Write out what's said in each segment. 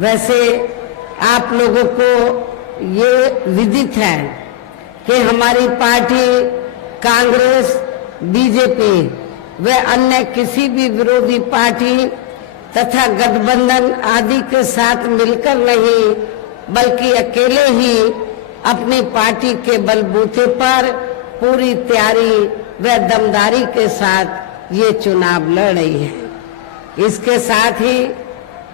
वैसे आप लोगों को ये विदित है कि हमारी पार्टी कांग्रेस, बीजेपी व अन्य किसी भी विरोधी पार्टी तथा गठबंधन आदि के साथ मिलकर नहीं बल्कि अकेले ही अपनी पार्टी के बलबूते पर पूरी तैयारी व दमदारी के साथ ये चुनाव लड़ रही है। इसके साथ ही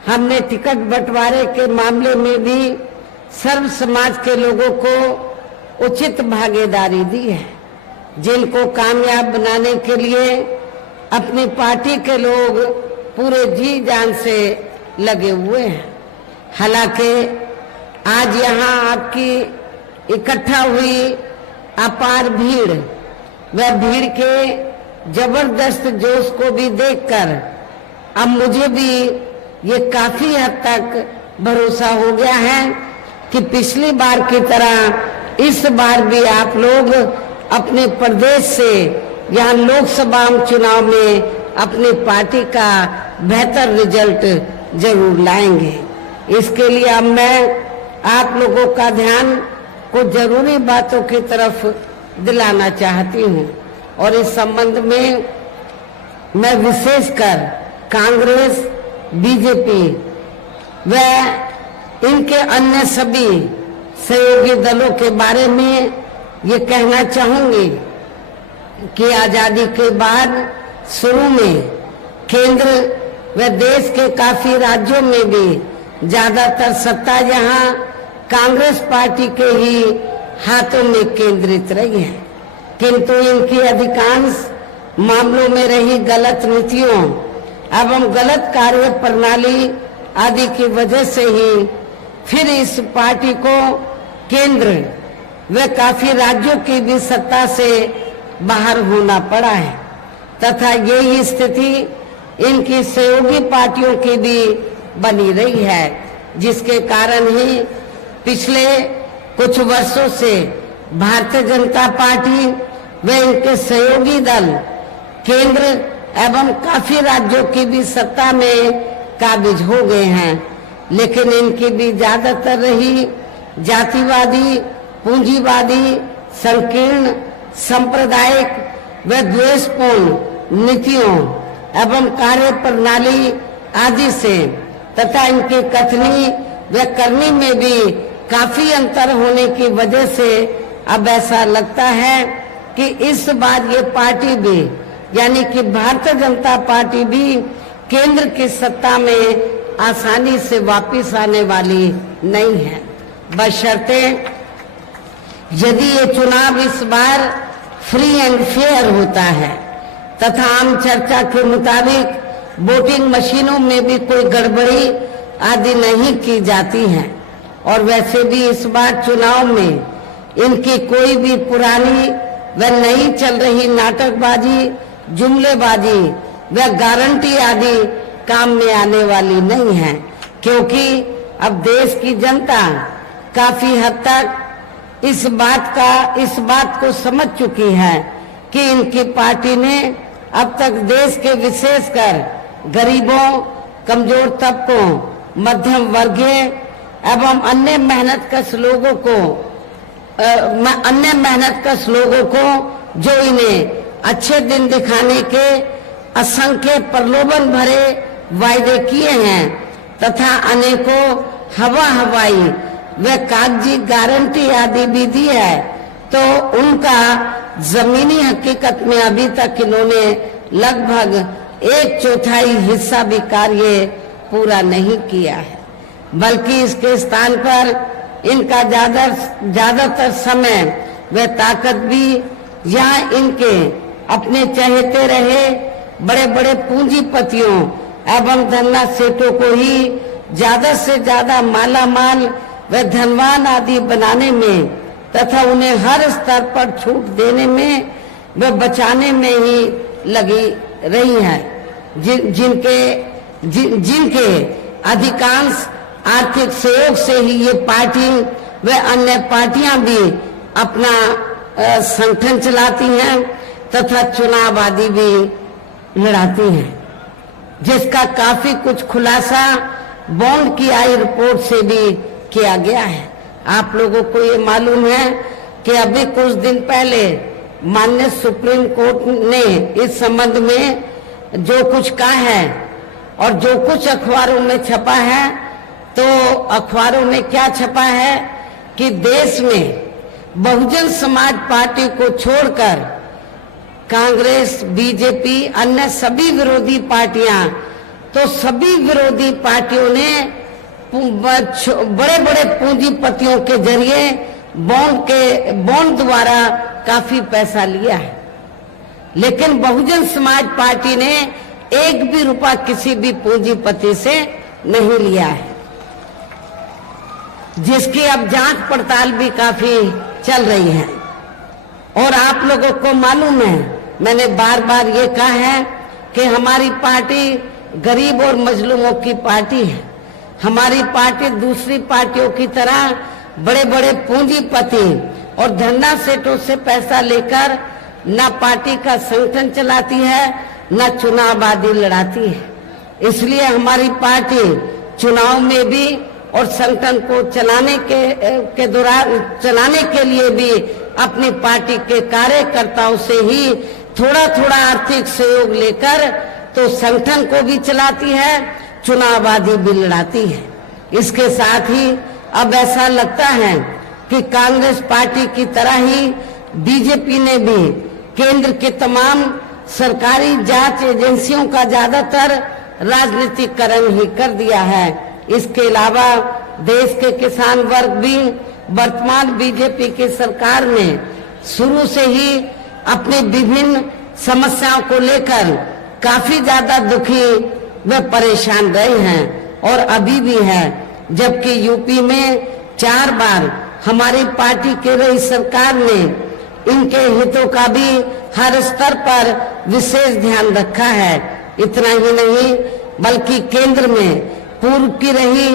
हमने टिकट बंटवारे के मामले में भी सर्व समाज के लोगों को उचित भागीदारी दी है, जिनको कामयाब बनाने के लिए अपनी पार्टी के लोग पूरे जी जान से लगे हुए हैं। हालांकि आज यहाँ आपकी इकट्ठा हुई अपार भीड़ व भीड़ के जबरदस्त जोश को भी देखकर अब मुझे भी ये काफी हद तक भरोसा हो गया है कि पिछली बार की तरह इस बार भी आप लोग अपने प्रदेश से यहाँ लोकसभा चुनाव में अपनी पार्टी का बेहतर रिजल्ट जरूर लाएंगे। इसके लिए अब मैं आप लोगों का ध्यान को जरूरी बातों की तरफ दिलाना चाहती हूँ और इस संबंध में मैं विशेषकर कांग्रेस, बीजेपी व इनके अन्य सभी सहयोगी दलों के बारे में ये कहना चाहूंगी कि आजादी के बाद शुरू में केंद्र व देश के काफी राज्यों में भी ज्यादातर सत्ता यहाँ कांग्रेस पार्टी के ही हाथों में केंद्रित रही है, किंतु इनकी अधिकांश मामलों में रही गलत नीतियों एवं गलत कार्य प्रणाली आदि की वजह से ही फिर इस पार्टी को केंद्र व काफी राज्यों की भी सत्ता से बाहर होना पड़ा है तथा यही स्थिति इनकी सहयोगी पार्टियों की भी बनी रही है, जिसके कारण ही पिछले कुछ वर्षों से भारतीय जनता पार्टी व इनके सहयोगी दल केंद्र एवं काफी राज्यों की भी सत्ता में काबिज हो गए हैं, लेकिन इनकी भी ज्यादातर रही जातिवादी, पूंजीवादी, संकीर्ण, सांप्रदायिक व द्वेषपूर्ण नीतियों एवं कार्य प्रणाली आदि से तथा इनकी कथनी व करनी में भी काफी अंतर होने की वजह से अब ऐसा लगता है कि इस बार ये पार्टी भी यानी कि भारतीय जनता पार्टी भी केंद्र की सत्ता में आसानी से वापस आने वाली नहीं है, बशर्ते यदि ये चुनाव इस बार फ्री एंड फेयर होता है तथा आम चर्चा के मुताबिक वोटिंग मशीनों में भी कोई गड़बड़ी आदि नहीं की जाती है। और वैसे भी इस बार चुनाव में इनकी कोई भी पुरानी व नई चल रही नाटकबाजी, जुमलेबाजी व गारंटी आदि काम में आने वाली नहीं है, क्योंकि अब देश की जनता काफी हद तक इस बात को समझ चुकी है कि इनकी पार्टी ने अब तक देश के विशेषकर गरीबों, कमजोर तबकों, मध्यम वर्गीय एवं अन्य मेहनतकश लोगों को जो इन्हें अच्छे दिन दिखाने के असंख्य प्रलोभन भरे वायदे किए हैं तथा अनेकों हवाई व कागजी गारंटी आदि भी दी है, तो उनका जमीनी हकीकत में अभी तक इन्होंने लगभग 1/4 हिस्सा भी कार्य पूरा नहीं किया है, बल्कि इसके स्थान पर इनका ज्यादातर समय व ताकत भी यहाँ इनके अपने चहेते रहे बड़े बड़े पूंजीपतियों एवं धनना सेठों को ही ज्यादा से ज्यादा माला माल व धनवान आदि बनाने में तथा उन्हें हर स्तर पर छूट देने में व बचाने में ही लगी रही है, जिनके अधिकांश आर्थिक सहयोग से ही ये पार्टी व अन्य पार्टियां भी अपना संगठन चलाती हैं तथा चुनाव आदि भी लड़ाती हैं, जिसका काफी कुछ खुलासा बॉन्ड की आई रिपोर्ट से भी किया गया है। आप लोगों को ये मालूम है कि अभी कुछ दिन पहले माननीय सुप्रीम कोर्ट ने इस संबंध में जो कुछ कहा है और जो कुछ अखबारों में छपा है, तो अखबारों में क्या छपा है कि देश में बहुजन समाज पार्टी को छोड़कर कांग्रेस, बीजेपी, अन्य सभी विरोधी पार्टियां, तो सभी विरोधी पार्टियों ने बड़े बड़े पूंजीपतियों के जरिए बॉन्ड द्वारा काफी पैसा लिया है, लेकिन बहुजन समाज पार्टी ने एक भी रुपया किसी भी पूंजीपति से नहीं लिया है, जिसकी अब जांच पड़ताल भी काफी चल रही है। और आप लोगों को मालूम है, मैंने बार बार ये कहा है कि हमारी पार्टी गरीब और मजलूमों की पार्टी है। हमारी पार्टी दूसरी पार्टियों की तरह बड़े बड़े पूंजीपति और धन्ना सेठों से पैसा लेकर न पार्टी का संगठन चलाती है, न चुनाव आदि लड़ाती है। इसलिए हमारी पार्टी चुनाव में भी और संगठन को चलाने के लिए भी अपनी पार्टी के कार्यकर्ताओं से ही थोड़ा थोड़ा आर्थिक सहयोग लेकर तो संगठन को भी चलाती है, चुनाव आदि भी लड़ाती है। इसके साथ ही अब ऐसा लगता है कि कांग्रेस पार्टी की तरह ही बीजेपी ने भी केंद्र के तमाम सरकारी जांच एजेंसियों का ज्यादातर राजनीतिकरण ही कर दिया है। इसके अलावा देश के किसान वर्ग भी वर्तमान बीजेपी की सरकार में शुरू से ही अपनी विभिन्न समस्याओं को लेकर काफी ज्यादा दुखी व परेशान रहे हैं और अभी भी है, जबकि यूपी में 4 बार हमारी पार्टी की रही सरकार ने इनके हितों का भी हर स्तर पर विशेष ध्यान रखा है। इतना ही नहीं बल्कि केंद्र में पूर्व की रही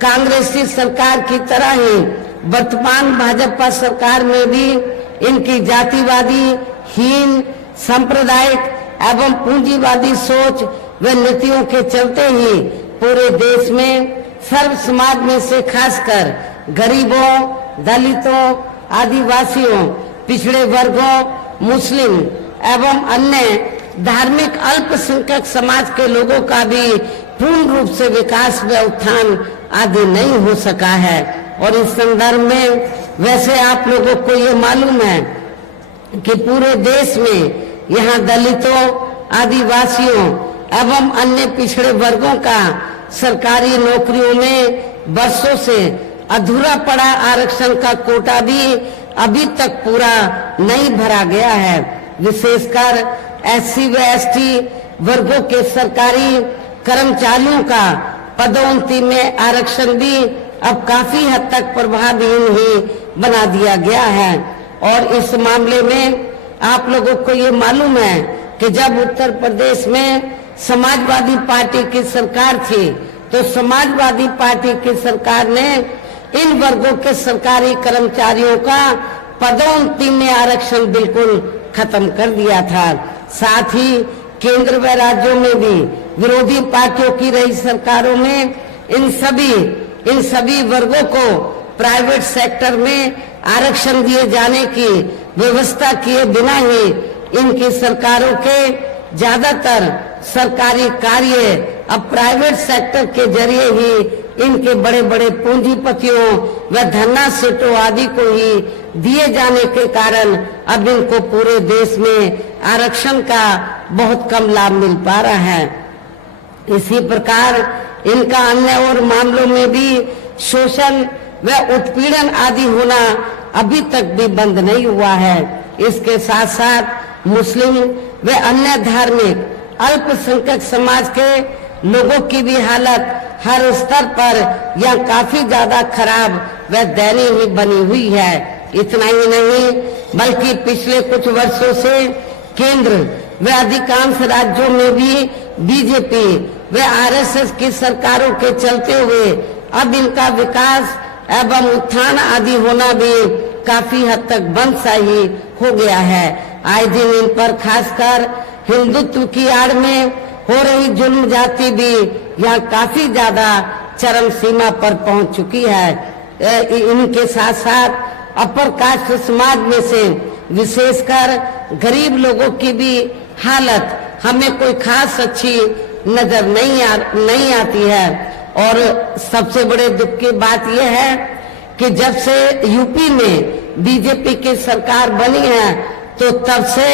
कांग्रेसी सरकार की तरह ही वर्तमान भाजपा सरकार में भी इनकी जातिवादी, हीन, सांप्रदायिक एवं पूंजीवादी सोच व नीतियों के चलते ही पूरे देश में सर्व समाज में से खासकर गरीबों, दलितों, आदिवासियों, पिछड़े वर्गों, मुस्लिम एवं अन्य धार्मिक अल्पसंख्यक समाज के लोगों का भी पूर्ण रूप से विकास व उत्थान आदि नहीं हो सका है। और इस संदर्भ में वैसे आप लोगों को ये मालूम है कि पूरे देश में यहाँ दलितों, आदिवासियों एवं अन्य पिछड़े वर्गों का सरकारी नौकरियों में वर्षों से अधूरा पड़ा आरक्षण का कोटा भी अभी तक पूरा नहीं भरा गया है। विशेषकर एससी व एसटी वर्गों के सरकारी कर्मचारियों का पदोन्नति में आरक्षण भी अब काफी हद तक प्रभावहीन ही बना दिया गया है। और इस मामले में आप लोगों को ये मालूम है कि जब उत्तर प्रदेश में समाजवादी पार्टी की सरकार थी, तो समाजवादी पार्टी की सरकार ने इन वर्गों के सरकारी कर्मचारियों का पदोन्नति में आरक्षण बिल्कुल खत्म कर दिया था। साथ ही केंद्र व राज्यों में भी विरोधी पार्टियों की रही सरकारों में इन सभी वर्गों को प्राइवेट सेक्टर में आरक्षण दिए जाने की व्यवस्था किए बिना ही इनकी सरकारों के ज्यादातर सरकारी कार्य अब प्राइवेट सेक्टर के जरिए ही इनके बड़े बड़े पूंजीपतियों व धन्ना सेठों आदि को ही दिए जाने के कारण अब इनको पूरे देश में आरक्षण का बहुत कम लाभ मिल पा रहा है। इसी प्रकार इनका अन्य और मामलों में भी शोषण व उत्पीड़न आदि होना अभी तक भी बंद नहीं हुआ है। इसके साथ साथ मुस्लिम व अन्य धार्मिक अल्पसंख्यक समाज के लोगों की भी हालत हर स्तर पर यह काफी ज्यादा खराब व दयनीय ही बनी हुई है। इतना ही नहीं बल्कि पिछले कुछ वर्षों से केंद्र व अधिकांश राज्यों में भी बीजेपी व आरएसएस की सरकारों के चलते हुए अब इनका विकास एवं उत्थान आदि होना भी काफी हद तक बंद सा ही हो गया है। आए दिन इन पर खासकर हिंदुत्व की आड़ में हो रही जुल्म जाति भी यहाँ काफी ज्यादा चरम सीमा पर पहुंच चुकी है। इनके साथ साथ अपर कास्ट समाज में से विशेषकर गरीब लोगों की भी हालत हमें कोई खास अच्छी नजर नहीं आती है। और सबसे बड़े दुख की बात यह है कि जब से यूपी में बीजेपी की सरकार बनी है तो तब से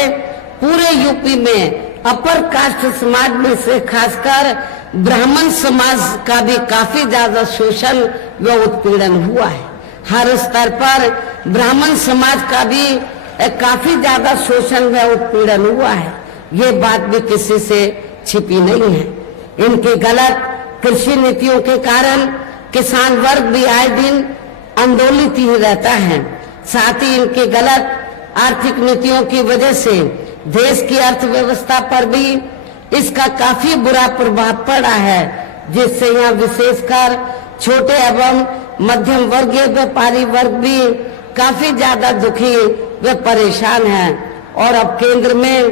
पूरे यूपी में अपर कास्ट समाज में से खासकर ब्राह्मण समाज का भी काफी ज्यादा शोषण व उत्पीड़न हुआ है। हर स्तर पर ब्राह्मण समाज का भी काफी ज्यादा शोषण व उत्पीड़न हुआ है। ये बात भी किसी से छिपी नहीं है। इनकी गलत कृषि नीतियों के कारण किसान वर्ग भी आए दिन आंदोलित ही रहता है। साथ ही इनकी गलत आर्थिक नीतियों की वजह से देश की अर्थव्यवस्था पर भी इसका काफी बुरा प्रभाव पड़ा है, जिससे यहाँ विशेषकर छोटे एवं मध्यम वर्गीय व्यापारी वर्ग भी काफी ज्यादा दुखी व परेशान है। और अब केंद्र में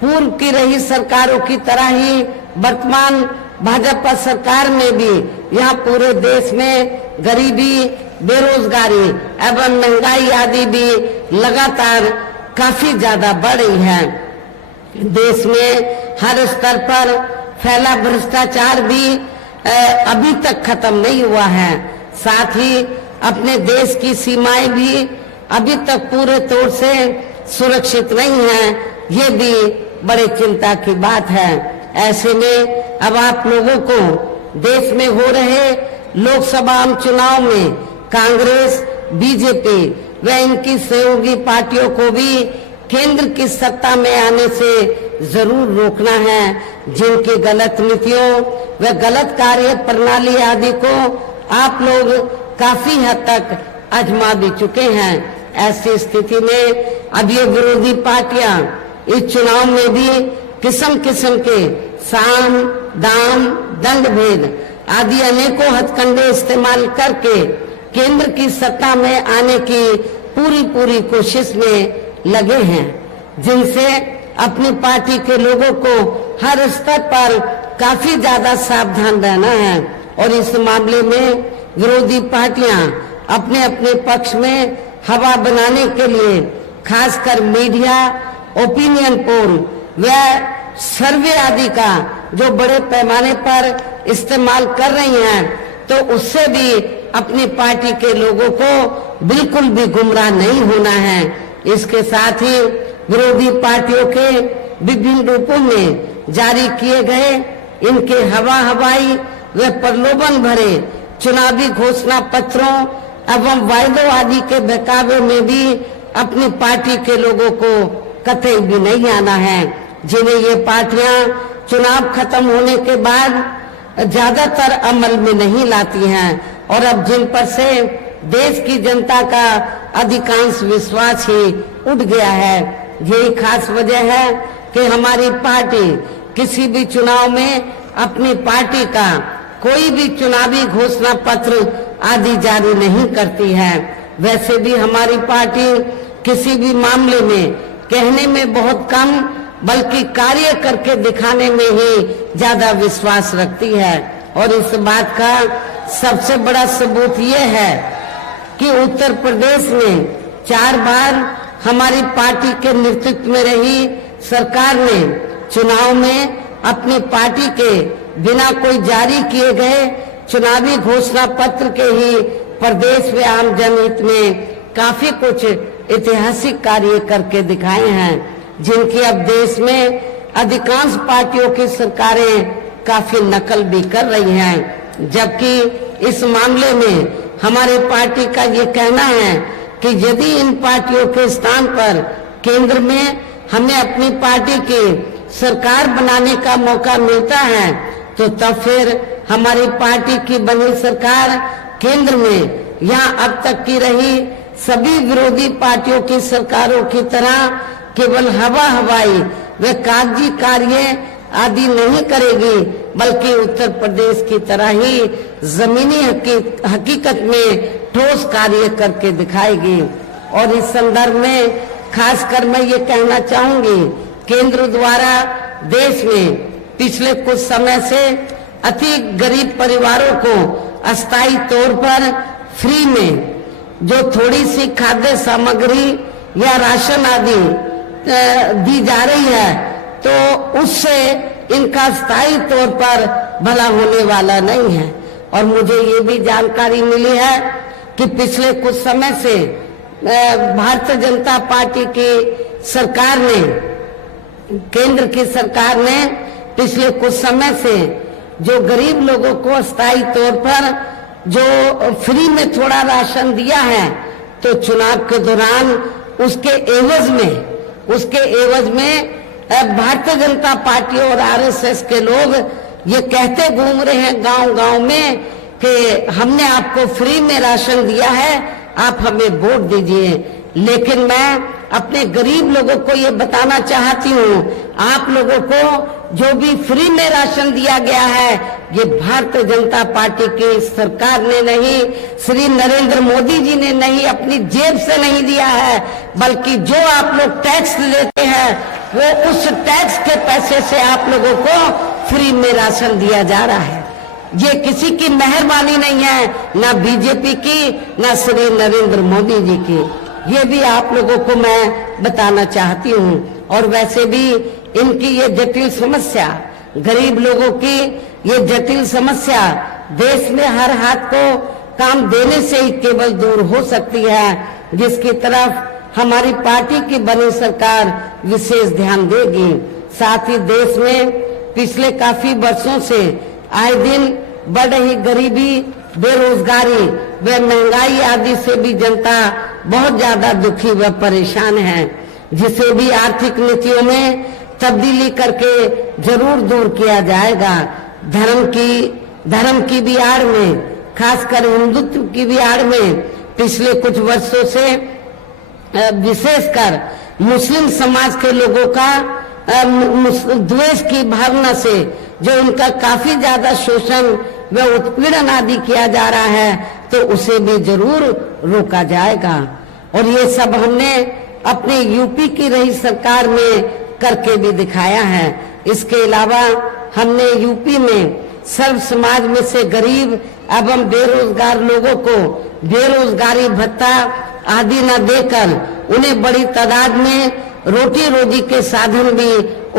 पूर्व की रही सरकारों की तरह ही वर्तमान भाजपा सरकार में भी यहाँ पूरे देश में गरीबी, बेरोजगारी एवं महंगाई आदि भी लगातार काफी ज्यादा बढ़ रही है। देश में हर स्तर पर फैला भ्रष्टाचार भी अभी तक खत्म नहीं हुआ है। साथ ही अपने देश की सीमाएं भी अभी तक पूरे तौर से सुरक्षित नहीं है। ये भी बड़े चिंता की बात है। ऐसे में अब आप लोगों को देश में हो रहे लोकसभा चुनाव में कांग्रेस, बीजेपी व इनकी सहयोगी पार्टियों को भी केंद्र की सत्ता में आने से जरूर रोकना है। जिनकी गलत नीतियों व गलत कार्य प्रणाली आदि को आप लोग काफी हद तक आजमा भी चुके हैं। ऐसी स्थिति में अब ये विरोधी पार्टियां इस चुनाव में भी किस्म किस्म के साम, दाम, दंड भेद आदि अनेकों हथकंडे इस्तेमाल करके केंद्र की सत्ता में आने की पूरी कोशिश में लगे हैं, जिनसे अपनी पार्टी के लोगों को हर स्तर पर काफी ज्यादा सावधान रहना है। और इस मामले में विरोधी पार्टियां अपने अपने पक्ष में हवा बनाने के लिए खासकर मीडिया, ओपिनियन पोल व सर्वे आदि का जो बड़े पैमाने पर इस्तेमाल कर रही हैं, तो उससे भी अपनी पार्टी के लोगों को बिल्कुल भी गुमराह नहीं होना है। इसके साथ ही विरोधी पार्टियों के विभिन्न रूपों में जारी किए गए इनके हवाई व प्रलोभन भरे चुनावी घोषणा पत्रों एवं वायदों आदि के बहकावे में भी अपनी पार्टी के लोगों को कतई भी नहीं आना है, जिन्हें ये पार्टियां चुनाव खत्म होने के बाद ज्यादातर अमल में नहीं लाती हैं और अब जिन पर से देश की जनता का अधिकांश विश्वास ही उठ गया है। यही खास वजह है कि हमारी पार्टी किसी भी चुनाव में अपनी पार्टी का कोई भी चुनावी घोषणा पत्र आदि जारी नहीं करती है। वैसे भी हमारी पार्टी किसी भी मामले में कहने में बहुत कम बल्कि कार्य करके दिखाने में ही ज्यादा विश्वास रखती है। और इस बात का सबसे बड़ा सबूत ये है कि उत्तर प्रदेश में 4 बार हमारी पार्टी के नेतृत्व में रही सरकार ने चुनाव में अपनी पार्टी के बिना कोई जारी किए गए चुनावी घोषणा पत्र के ही प्रदेश व आम जनहित में काफी कुछ ऐतिहासिक कार्य करके दिखाए हैं, जिनकी अब देश में अधिकांश पार्टियों की सरकारें काफी नकल भी कर रही हैं। जबकि इस मामले में हमारी पार्टी का ये कहना है कि यदि इन पार्टियों के स्थान पर केंद्र में हमें अपनी पार्टी की सरकार बनाने का मौका मिलता है, तो तब फिर हमारी पार्टी की बनी सरकार केंद्र में या अब तक की रही सभी विरोधी पार्टियों की सरकारों की तरह केवल हवाई व कागजी कार्य आदि नहीं करेगी, बल्कि उत्तर प्रदेश की तरह ही जमीनी हकीकत में ठोस कार्य करके दिखाएगी। और इस संदर्भ में खासकर मैं ये कहना चाहूंगी, केंद्र द्वारा देश में पिछले कुछ समय से अति गरीब परिवारों को अस्थायी तौर पर फ्री में जो थोड़ी सी खाद्य सामग्री या राशन आदि दी जा रही है, तो उससे इनका स्थायी तौर पर भला होने वाला नहीं है। और मुझे ये भी जानकारी मिली है कि पिछले कुछ समय से भारतीय जनता पार्टी की सरकार ने, केंद्र की सरकार ने पिछले कुछ समय से जो गरीब लोगों को स्थायी तौर पर जो फ्री में थोड़ा राशन दिया है, तो चुनाव के दौरान उसके एवज में भारतीय जनता पार्टी और आरएसएस के लोग ये कहते घूम रहे हैं गांव-गांव में कि हमने आपको फ्री में राशन दिया है, आप हमें वोट दीजिए। लेकिन मैं अपने गरीब लोगों को ये बताना चाहती हूँ, आप लोगों को जो भी फ्री में राशन दिया गया है, ये भारतीय जनता पार्टी की सरकार ने नहीं, श्री नरेंद्र मोदी जी ने नहीं, अपनी जेब से नहीं दिया है, बल्कि जो आप लोग टैक्स लेते हैं वो उस टैक्स के पैसे से आप लोगों को फ्री में राशन दिया जा रहा है। ये किसी की मेहरबानी नहीं है, ना बीजेपी की, ना श्री नरेंद्र मोदी जी की। ये भी आप लोगों को मैं बताना चाहती हूँ। और वैसे भी इनकी ये जटिल समस्या, गरीब लोगों की ये जटिल समस्या देश में हर हाथ को काम देने से ही केवल दूर हो सकती है, जिसकी तरफ हमारी पार्टी की बनी सरकार विशेष ध्यान देगी। साथ ही देश में पिछले काफी वर्षों से आए दिन बढ़ रही गरीबी, बेरोजगारी व महंगाई आदि से भी जनता बहुत ज्यादा दुखी व परेशान है, जिसे भी आर्थिक नीतियों में तब्दीली करके जरूर दूर किया जाएगा। धर्म की भी आड़ में, खासकर हिंदुत्व की भी आड़ में पिछले कुछ वर्षों से विशेषकर मुस्लिम समाज के लोगों का द्वेष की भावना से जो उनका काफी ज्यादा शोषण व उत्पीड़न आदि किया जा रहा है, तो उसे भी जरूर रोका जाएगा। और ये सब हमने अपने यूपी की रही सरकार में करके भी दिखाया है। इसके अलावा हमने यूपी में सर्व समाज में से गरीब एवं बेरोजगार लोगों को बेरोजगारी भत्ता आदि न देकर उन्हें बड़ी तादाद में रोटी रोजी के साधन भी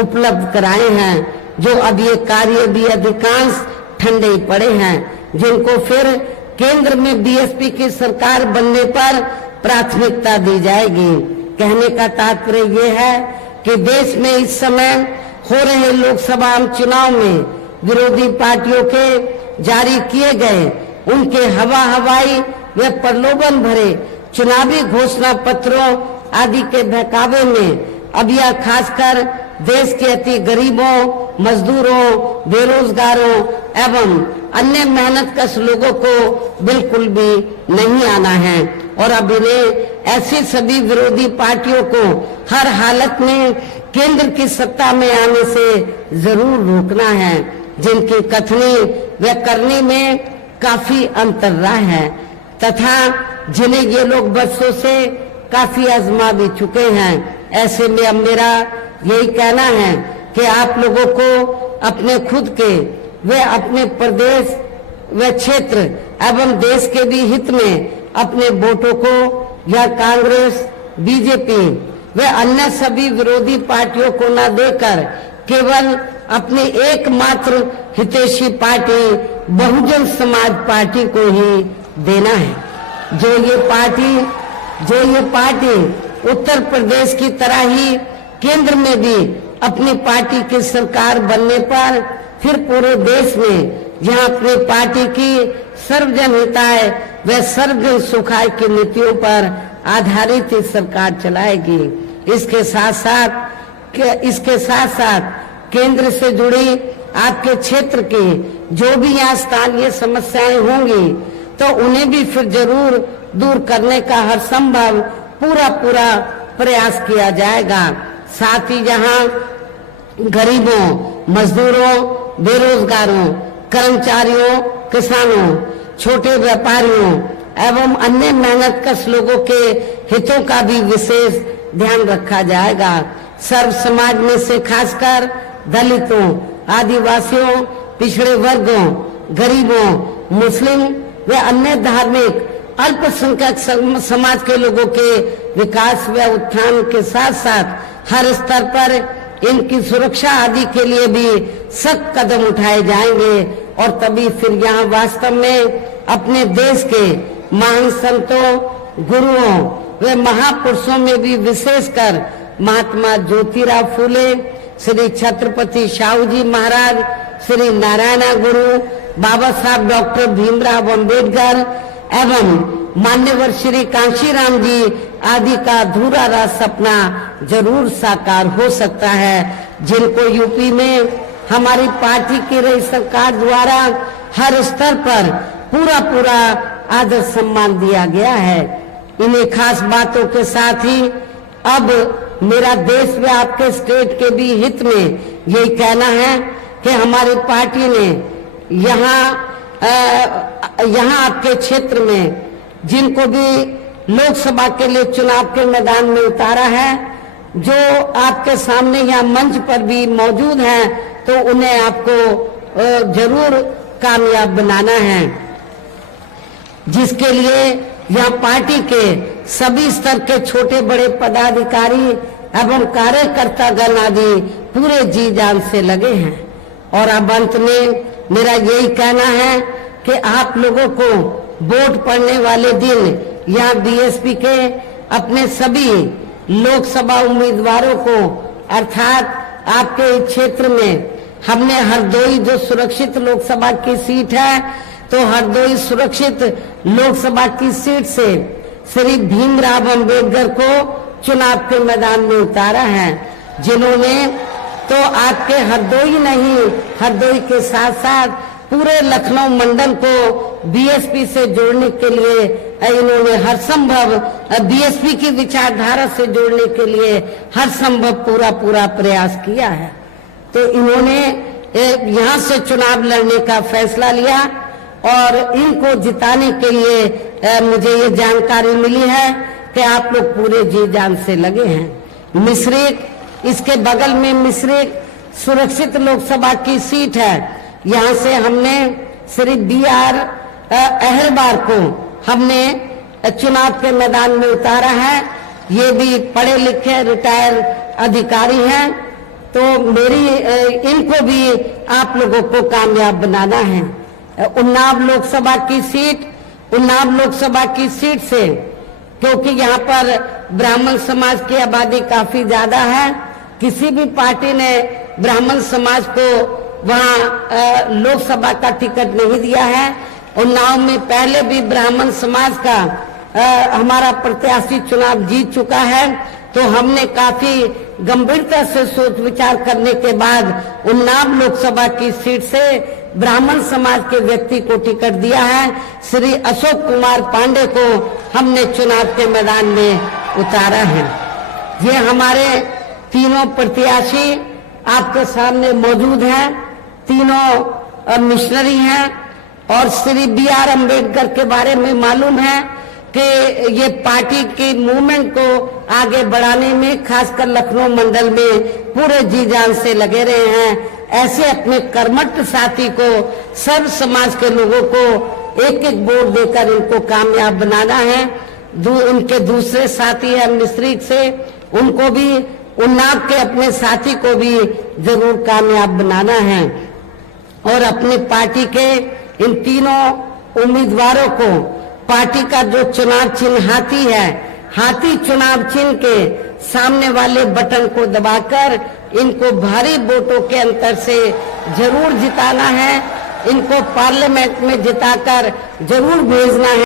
उपलब्ध कराए हैं, जो अब ये कार्य भी अधिकांश ठंडे पड़े हैं, जिनको फिर केंद्र में बीएसपी की सरकार बनने पर प्राथमिकता दी जाएगी। कहने का तात्पर्य ये है कि देश में इस समय हो रहे लोकसभा चुनाव में विरोधी पार्टियों के जारी किए गए उनके हवाई व प्रलोभन भरे चुनावी घोषणा पत्रों आदि के बहकावे में अब यह खासकर देश के अति गरीबों, मजदूरों, बेरोजगारों एवं अन्य मेहनतकश लोगों को बिल्कुल भी नहीं आना है। और अब इन्हें ऐसी सभी विरोधी पार्टियों को हर हालत में केंद्र की सत्ता में आने से जरूर रोकना है, जिनकी कथनी व करनी में काफी अंतर रहा है तथा जिन्हें ये लोग वर्षों से काफी आजमा भी चुके हैं। ऐसे में अब मेरा यही कहना है कि आप लोगों को अपने खुद के व अपने प्रदेश व क्षेत्र एवं देश के भी हित में अपने वोटों को या कांग्रेस, बीजेपी व अन्य सभी विरोधी पार्टियों को न देकर केवल अपनी एकमात्र हितैषी पार्टी बहुजन समाज पार्टी को ही देना है। जो ये पार्टी उत्तर प्रदेश की तरह ही केंद्र में भी अपनी पार्टी की सरकार बनने पर फिर पूरे देश में जहां अपनी पार्टी की सर्वजन हिताय व सर्वजन सुखाय की नीतियों पर आधारित सरकार चलाएगी। इसके साथ साथ केंद्र से जुड़ी आपके क्षेत्र की जो भी यहाँ स्थानीय समस्याएं होंगी, तो उन्हें भी फिर जरूर दूर करने का हर संभव पूरा प्रयास किया जाएगा। साथ ही जहां गरीबों, मजदूरों, बेरोजगारों, कर्मचारियों, किसानों, छोटे व्यापारियों एवं अन्य मेहनतकश लोगों के हितों का भी विशेष ध्यान रखा जाएगा। सर्व समाज में से खासकर दलितों, आदिवासियों पिछड़े वर्गों, गरीबों, मुस्लिम व अन्य धार्मिक अल्पसंख्यक समाज के लोगों के विकास व उत्थान के साथ साथ हर स्तर पर इनकी सुरक्षा आदि के लिए भी सख्त कदम उठाए जाएंगे और तभी फिर यहाँ वास्तव में अपने देश के महान संतों, गुरुओं व महापुरुषों में भी विशेषकर महात्मा ज्योतिराव फूले, श्री छत्रपति शाहू जी महाराज, श्री नारायण गुरु, बाबा साहब डॉक्टर भीमराव अंबेडकर एवं मान्यवर श्री कांशीराम जी आदि का अधूरा रहा सपना जरूर साकार हो सकता है, जिनको यूपी में हमारी पार्टी की रही सरकार द्वारा हर स्तर पर पूरा आदर सम्मान दिया गया है। इन्हीं खास बातों के साथ ही अब मेरा देश व आपके स्टेट के भी हित में यही कहना है कि हमारी पार्टी ने यहाँ आपके क्षेत्र में जिनको भी लोकसभा के लिए चुनाव के मैदान में उतारा है, जो आपके सामने यहाँ मंच पर भी मौजूद हैं, तो उन्हें आपको जरूर कामयाब बनाना है, जिसके लिए यहाँ पार्टी के सभी स्तर के छोटे बड़े पदाधिकारी एवं कार्यकर्तागण आदि पूरे जी जान से लगे हैं। और अब अंत में मेरा यही कहना है कि आप लोगों को वोट पड़ने वाले दिन यहाँ बीएसपी के अपने सभी लोकसभा उम्मीदवारों को अर्थात आपके क्षेत्र में हमने हरदोई जो सुरक्षित लोकसभा की सीट है, तो हरदोई सुरक्षित लोकसभा की सीट से श्री भीमराव अंबेडकर को चुनाव के मैदान में उतारा है, जिन्होंने तो आपके हरदोई नहीं, हरदोई के साथ साथ पूरे लखनऊ मंडल को बीएसपी से जोड़ने के लिए इन्होंने हर संभव बीएसपी की विचारधारा से जोड़ने के लिए हर संभव पूरा प्रयास किया है। तो इन्होंने यहाँ से चुनाव लड़ने का फैसला लिया और इनको जिताने के लिए मुझे ये जानकारी मिली है कि आप लोग पूरे जी जान से लगे हैं। मिश्रिक, इसके बगल में मिश्रिक सुरक्षित लोकसभा की सीट है, यहाँ से हमने श्री BR अहरबार को हमने चुनाव के मैदान में उतारा है। ये भी पढ़े लिखे रिटायर अधिकारी हैं, तो इनको भी आप लोगों को कामयाब बनाना है। उन्नाव लोकसभा की सीट से, क्योंकि यहाँ पर ब्राह्मण समाज की आबादी काफी ज्यादा है, किसी भी पार्टी ने ब्राह्मण समाज को वहाँ लोकसभा का टिकट नहीं दिया है। उन्नाव में पहले भी ब्राह्मण समाज का हमारा प्रत्याशी चुनाव जीत चुका है, तो हमने काफी गंभीरता से सोच विचार करने के बाद उन्नाव लोकसभा की सीट से ब्राह्मण समाज के व्यक्ति को टिकट दिया है। श्री अशोक कुमार पांडे को हमने चुनाव के मैदान में उतारा है। ये हमारे तीनों प्रत्याशी आपके सामने मौजूद हैं, तीनों मिशनरी हैं और श्री BR अम्बेडकर के बारे में मालूम है कि ये पार्टी की मूवमेंट को आगे बढ़ाने में खासकर लखनऊ मंडल में पूरे जी जान से लगे रहे हैं। ऐसे अपने कर्मठ साथी को, सर्व समाज के लोगों को एक एक वोट देकर इनको कामयाब बनाना है। उनके दूसरे साथी है मिश्रिक से, उनको भी उन्नाव के अपने साथी को भी जरूर कामयाब बनाना है और अपनी पार्टी के इन तीनों उम्मीदवारों को पार्टी का जो चुनाव चिन्ह हाथी है, हाथी चुनाव चिन्ह के सामने वाले बटन को दबाकर इनको भारी वोटों के अंतर से जरूर जिताना है। इनको पार्लियामेंट में जिताकर जरूर भेजना है।